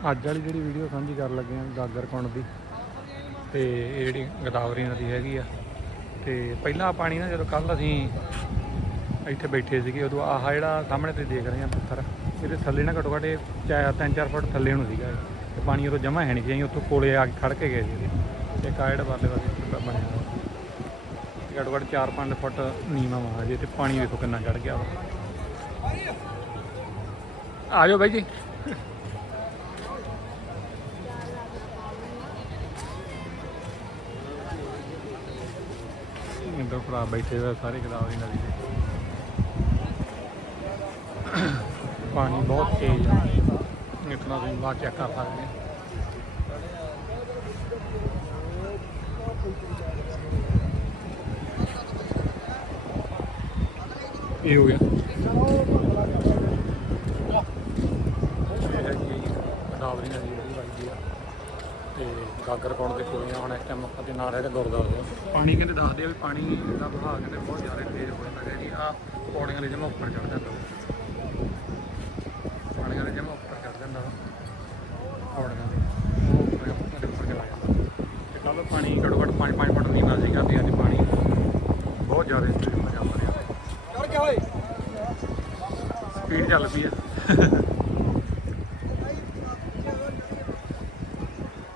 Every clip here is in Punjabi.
ਅੱਜ ਵਾਲੀ ਜਿਹੜੀ ਵੀਡੀਓ ਸਾਂਝੀ ਕਰਨ ਲੱਗੇ ਆ ਗਾਗਰ ਕੁੰਡ ਦੀ। ਤੇ ਇਹ ਜਿਹੜੀ ਗੋਦਾਵਰੀ ਨਦੀ ਹੈਗੀ ਆ। ਤੇ ਪਹਿਲਾਂ ਪਾਣੀ ਨਾ ਜਦੋਂ ਕੱਲ ਅਸੀਂ ਇੱਥੇ ਬੈਠੇ ਸੀਗੇ, ਉਦੋਂ ਆਹ ਜਿਹੜਾ ਸਾਹਮਣੇ ਤੁਸੀਂ ਦੇਖ ਰਹੇ ਆ ਪੱਥਰ, ਇਹਦੇ ਥੱਲੇ ਨਾ ਘੱਟੋ ਘੱਟ ਇਹ ਚਾਰ, ਤਿੰਨ, ਚਾਰ ਫੁੱਟ ਥੱਲੇ ਨੂੰ ਸੀਗਾ ਇਹ। ਤੇ ਪਾਣੀ ਉਦੋਂ ਜਮਾ ਹੈ ਨਹੀਂ ਸੀ, ਅਸੀਂ ਉੱਥੋਂ ਕੋਲੇ ਆ ਕੇ ਖੜ ਕੇ ਗਏ ਸੀ ਇਹਦੇ ਤੇ ਕਾਇੜ ਵਾਲੇ ਵਾਲੇ ਬਣਿਆ ਹੋਇਆ। ਤੇ ਘੱਟੋ ਘੱਟ 4-5 ਫੁੱਟ ਨੀਵਾਂ ਵਾ ਜੇ ਤੇ ਪਾਣੀ ਵੇਖੋ ਕਿੰਨਾ ਚੜ ਗਿਆ ਆ ਜਾਓ ਬਾਈ ਜੀ। ਇੰਦਰ ਭਰਾ ਬੈਠੇ ਹੋਏ ਆ, ਸਾਰੇ ਗਦਾਵਰੀ ਨਦੀ ਦੇ। ਪਾਣੀ ਬਹੁਤ ਤੇਜ਼ ਆ। ਇਤਨਾ ਤੁਸੀਂ ਬਾਅਦ ਚੈੱਕ ਕਰ ਸਕਦੇ ਆ ਇਹ ਹੋ ਗਿਆ। ਇਹ ਹੈ ਗਦਾਵਰੀ ਨਦੀ ਜਿਹੜੀ ਵਗਦੀ ਆ। ਤੇ ਗਾਗਰ ਪੌਣ ਦੇ ਕੋਲੇ ਆ ਹੁਣ ਇਸ ਟਾਈਮ ਆਪਾਂ ਦੇ ਨਾਲ ਹੈਗਾ ਗੁਰਦੁਆਰਾ ਪਾਣੀ ਕਹਿੰਦੇ ਦੱਸਦੇ ਆ ਵੀ ਪਾਣੀ ਦਾ ਵਹਾਅ ਕਹਿੰਦੇ ਬਹੁਤ ਜ਼ਿਆਦਾ ਤੇਜ਼ ਹੋ ਜਾਂਦਾ ਹੈ ਜੀ। ਆ ਪੌੜੀਆਂ ਦੇ ਜਮਾ ਉੱਪਰ ਚੜ ਜਾਂਦਾ। ਪੌੜੀਆਂ ਦੇ ਜਮਾ ਉੱਪਰ ਚੜ ਜਾਂਦਾ ਵਾ। ਪੌੜੀਆਂ ਦੇ ਉਹ ਉੱਪਰ ਉੱਪਰ ਚਲਾ ਜਾਂਦਾ ਤੇ ਕੱਲ ਪਾਣੀ ਘੱਟੋ ਘੱਟ 5-5 ਫੁੱਟ ਨੀਵਾਂ ਸੀਗਾ ਤੇ ਅੱਜ ਪਾਣੀ ਬਹੁਤ ਜ਼ਿਆਦਾ ਸਪੀਡ ਨਾਲ ਚੱਲ ਰਿਹਾ। ਕਰ ਗਿਆ ਓਏ। ਸਪੀਡ ਚੱਲ ਪਈ ਆ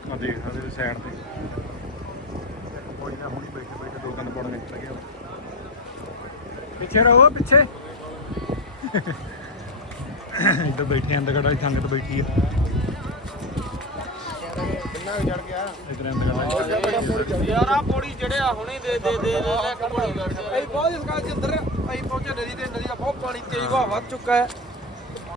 ਆ ਦੇਖ ਸਕਦੇ ਸਾਈਡ ਤੇ। ਕੋਈ ਨਾ ਹੁਣੀ ਬੈਠੇ ਬੈਠੇ ਦੋ ਕੰਨ ਪਾਉਣ ਵਿੱਚ ਲੱਗਿਆ ਪਿੱਛੇ ਰਹੋ ਪਿੱਛੇ। ਇੱਧਰ ਬੈਠੇ ਅੰਦਰ ਦੀ ਸੰਗਤ ਬੈਠੀ ਆ। ਕਿੰਨਾ ਵੀ ਚੜ ਗਿਆ ਇੱਧਰ ਅੰਦਰ ਯਾਰ ਆ ਪੌੜੀ ਚੜਿਆ ਹੁਣੇ ਦੇ ਦੇ ਦੇ ਲੈ ਇੱਕ ਪੌੜੀ ਅਸੀਂ ਬਹੁਤ ਇਸ ਗੱਲ ਚ ਅੰਦਰ ਅਸੀਂ ਪਹੁੰਚੇ ਨਦੀ ਤੇ ਨਦੀ ਦਾ ਬਹੁਤ ਪਾਣੀ ਤੇਜ਼ ਵਹਾਅ ਵੱਧ ਚੁੱਕਾ ਹੈ।